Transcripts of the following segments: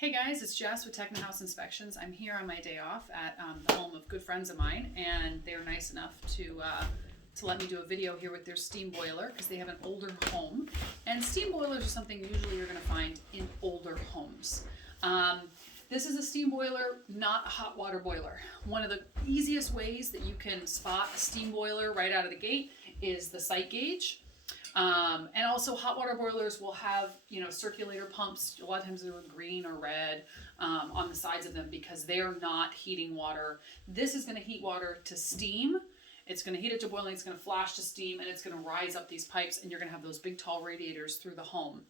Hey guys, it's Jess with Technihouse Inspections. I'm here on my day off at the home of good friends of mine, and they're nice enough to let me do a video here with their steam boiler because they have an older home. And steam boilers are something usually you're going to find in older homes. This is a steam boiler, not a hot water boiler. One of the easiest ways that you can spot a steam boiler right out of the gate is the sight gauge. And also hot water boilers will have, circulator pumps. A lot of times they're green or red on the sides of them because they're not heating water. This is going to heat water to steam. It's going to heat it to boiling. It's going to flash to steam, and it's going to rise up these pipes, and you're going to have those big tall radiators through the home.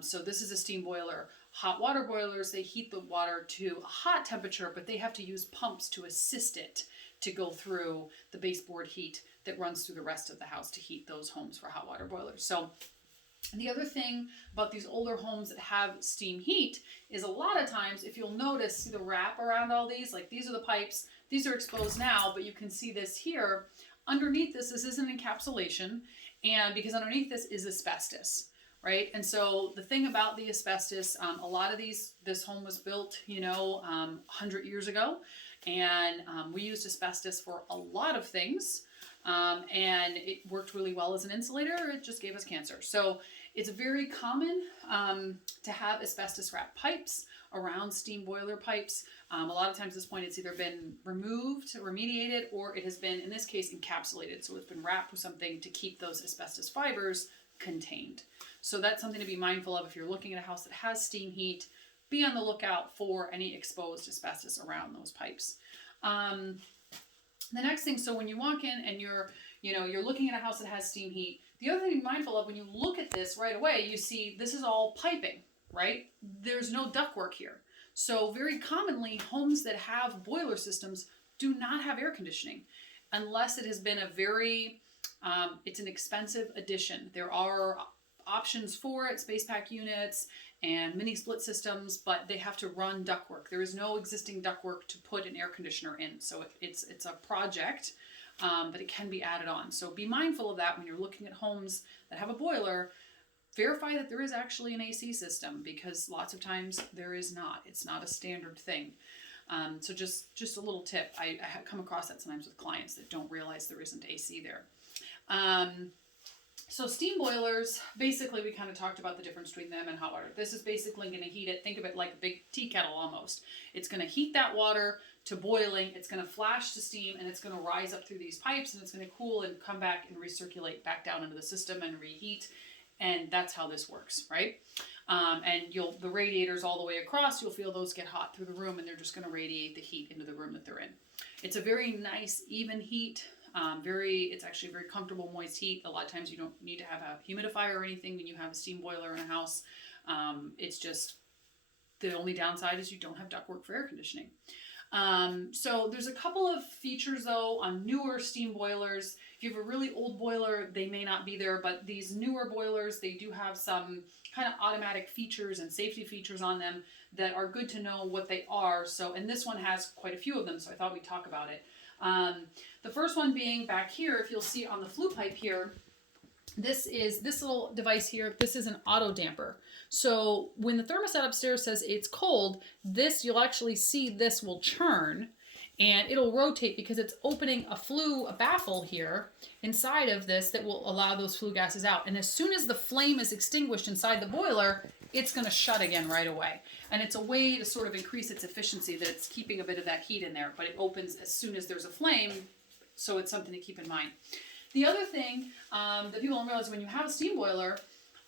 So this is a steam boiler. Hot water boilers, they heat the water to a hot temperature, but they have to use pumps to assist it to go through the baseboard heat that runs through the rest of the house to heat those homes for hot water boilers. So the other thing about these older homes that have steam heat is a lot of times, if you'll notice, see the wrap around all these, like these are the pipes, these are exposed now, but you can see this here. Underneath this is an encapsulation, and because underneath this is asbestos, right? And so the thing about the asbestos, a lot of this home was built, 100 years ago, and we used asbestos for a lot of things. And it worked really well as an insulator. It just gave us cancer. So it's very common to have asbestos wrapped pipes around steam boiler pipes. A lot of times at this point it's either been removed, remediated, or it has been, in this case, encapsulated. So it's been wrapped with something to keep those asbestos fibers contained. So that's something to be mindful of if you're looking at a house that has steam heat. Be on the lookout for any exposed asbestos around those pipes. The next thing, so when you walk in and you're looking at a house that has steam heat, the other thing to be mindful of when you look at this right away, you see this is all piping, right? There's no ductwork here. So very commonly, homes that have boiler systems do not have air conditioning unless it has been it's an expensive addition. There are options for it, space pack units and mini split systems, but they have to run ductwork. There is no existing ductwork to put an air conditioner in. So it's a project, but it can be added on. So be mindful of that when you're looking at homes that have a boiler. Verify that there is actually an AC system, because lots of times there is not. It's not a standard thing. So just a little tip. I come across that sometimes with clients that don't realize there isn't AC there. So steam boilers, basically we kind of talked about the difference between them and hot water. This is basically going to heat it. Think of it like a big tea kettle almost. It's going to heat that water to boiling. It's going to flash to steam, and it's going to rise up through these pipes, and it's going to cool and come back and recirculate back down into the system and reheat. And that's how this works, right? And the radiators all the way across, you'll feel those get hot through the room, and they're just going to radiate the heat into the room that they're in. It's a very nice, even heat. It's actually a very comfortable, moist heat. A lot of times you don't need to have a humidifier or anything when you have a steam boiler in a house. It's just the only downside is you don't have ductwork for air conditioning. So there's a couple of features though on newer steam boilers. If you have a really old boiler, they may not be there, but these newer boilers, they do have some kind of automatic features and safety features on them that are good to know what they are. So, and this one has quite a few of them, so I thought we'd talk about it. The first one being back here, if you'll see on the flue pipe here, this little device here, this is an auto damper. So when the thermostat upstairs says it's cold, you'll actually see this will churn and it'll rotate because it's opening a baffle here inside of this that will allow those flue gases out. And as soon as the flame is extinguished inside the boiler, it's going to shut again right away. And it's a way to sort of increase its efficiency, that it's keeping a bit of that heat in there, but it opens as soon as there's a flame. So it's something to keep in mind. The other thing that people don't realize, when you have a steam boiler,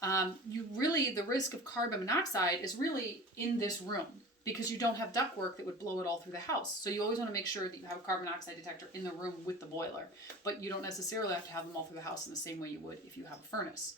the risk of carbon monoxide is really in this room, because you don't have ductwork that would blow it all through the house. So you always want to make sure that you have a carbon monoxide detector in the room with the boiler, but you don't necessarily have to have them all through the house in the same way you would if you have a furnace.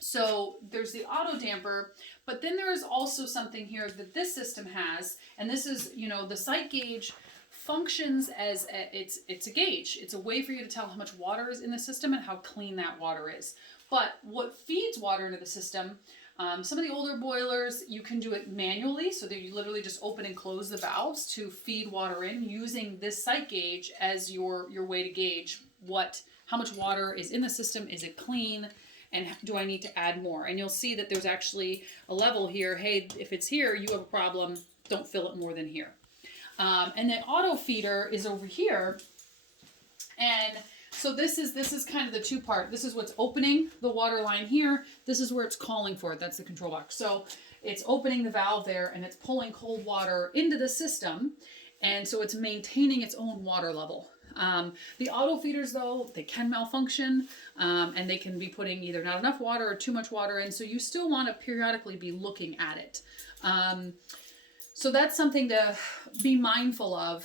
So there's the auto damper, but then there is also something here that this system has, and this is, the sight gauge functions as it's a gauge. It's a way for you to tell how much water is in the system and how clean that water is. But what feeds water into the system, some of the older boilers, you can do it manually, so that you literally just open and close the valves to feed water in, using this sight gauge as your way to gauge how much water is in the system. Is it clean? and do I need to add more? And you'll see that there's actually a level here. Hey, if it's here, you have a problem. Don't fill it more than here. And then auto feeder is over here. And so this is kind of the two part. This is what's opening the water line here. This is where it's calling for it. That's the control box. So it's opening the valve there and it's pulling cold water into the system. And so it's maintaining its own water level. The auto feeders, though, they can malfunction, and they can be putting either not enough water or too much water in. So you still want to periodically be looking at it. So that's something to be mindful of.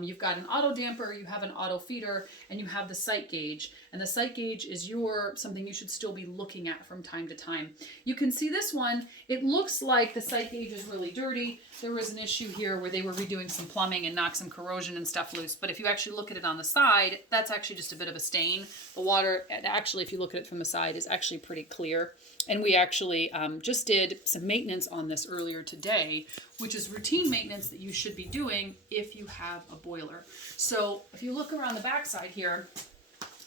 You've got an auto damper, you have an auto feeder, and you have the sight gauge. And the sight gauge is something you should still be looking at from time to time. You can see this one, it looks like the sight gauge is really dirty. There was an issue here where they were redoing some plumbing and knocked some corrosion and stuff loose. But if you actually look at it on the side, that's actually just a bit of a stain. The water, actually, if you look at it from the side, is actually pretty clear. And we actually just did some maintenance on this earlier today, which is routine maintenance that you should be doing if you have a boiler. So if you look around the backside here,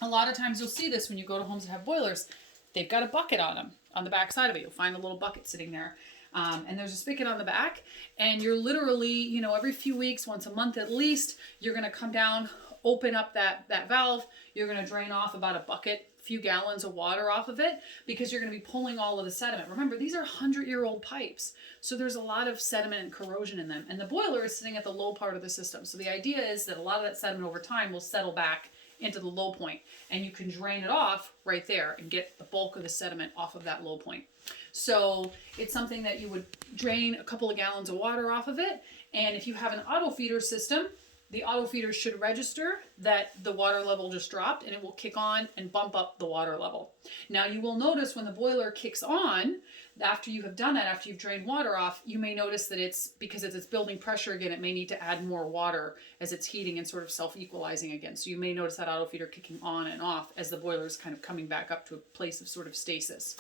a lot of times you'll see this when you go to homes that have boilers. They've got a bucket on them, on the back side of it. You'll find a little bucket sitting there. And there's a spigot on the back. And you're literally, every few weeks, once a month at least, you're going to come down, open up that valve. You're going to drain off about a bucket, few gallons of water off of it, because you're going to be pulling all of the sediment. Remember, these are 100-year-old pipes, so there's a lot of sediment and corrosion in them, and the boiler is sitting at the low part of the system. So the idea is that a lot of that sediment over time will settle back into the low point, and you can drain it off right there and get the bulk of the sediment off of that low point. So it's something that you would drain a couple of gallons of water off of it, and if you have an auto feeder system, the auto feeder should register that the water level just dropped, and it will kick on and bump up the water level. Now you will notice when the boiler kicks on, after you have done that, after you've drained water off, you may notice that because it's building pressure again, it may need to add more water as it's heating and sort of self-equalizing again. So you may notice that auto feeder kicking on and off as the boiler is kind of coming back up to a place of sort of stasis.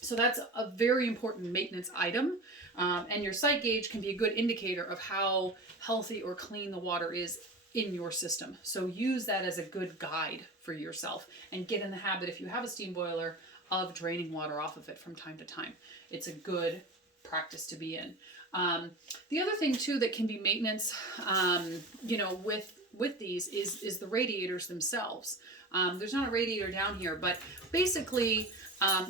So that's a very important maintenance item. And your sight gauge can be a good indicator of how healthy or clean the water is in your system. So use that as a good guide for yourself and get in the habit, if you have a steam boiler, of draining water off of it from time to time. It's a good practice to be in. The other thing too that can be maintenance, with these is the radiators themselves. There's not a radiator down here, but basically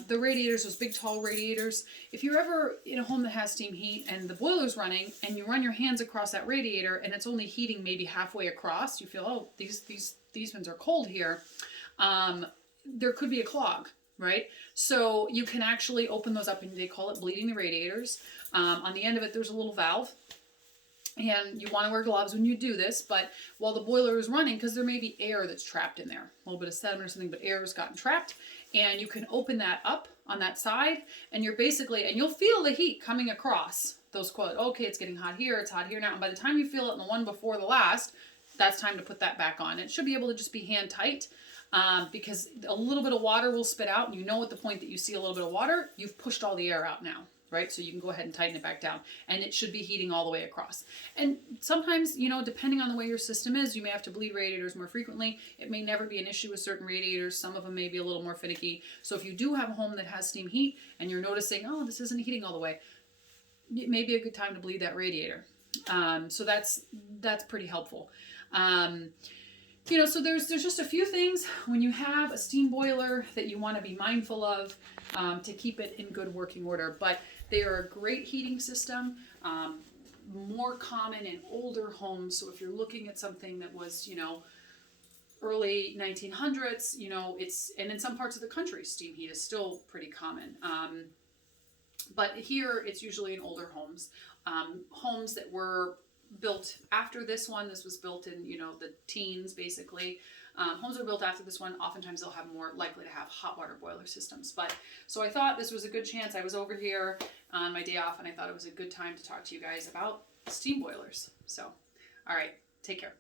the radiators, those big tall radiators, if you're ever in a home that has steam heat and the boiler's running and you run your hands across that radiator and it's only heating maybe halfway across, you feel, oh, these ones are cold here. There could be a clog, right? So you can actually open those up, and they call it bleeding the radiators. On the end of it, there's a little valve. And you want to wear gloves when you do this, but while the boiler is running, because there may be air that's trapped in there, a little bit of sediment or something, but air has gotten trapped, and you can open that up on that side, and you'll feel the heat coming across those coils. Okay, it's getting hot here, it's hot here now, and by the time you feel it in the one before the last, that's time to put that back on. It should be able to just be hand tight, because a little bit of water will spit out, and at the point that you see a little bit of water, you've pushed all the air out now. Right? So you can go ahead and tighten it back down, and it should be heating all the way across. And sometimes, depending on the way your system is, you may have to bleed radiators more frequently. It may never be an issue with certain radiators. Some of them may be a little more finicky. So if you do have a home that has steam heat and you're noticing, oh, this isn't heating all the way, it may be a good time to bleed that radiator. So that's pretty helpful. So there's just a few things when you have a steam boiler that you want to be mindful of to keep it in good working order. But they are a great heating system, more common in older homes. So if you're looking at something that was, early 1900s, and in some parts of the country, steam heat is still pretty common. But here it's usually in older homes, homes that were built after this one. This was built in, the teens, basically. Homes that are built after this one, oftentimes they'll have more likely to have hot water boiler systems. So I thought this was a good chance. I was over here on my day off, and I thought it was a good time to talk to you guys about steam boilers. So, all right, take care.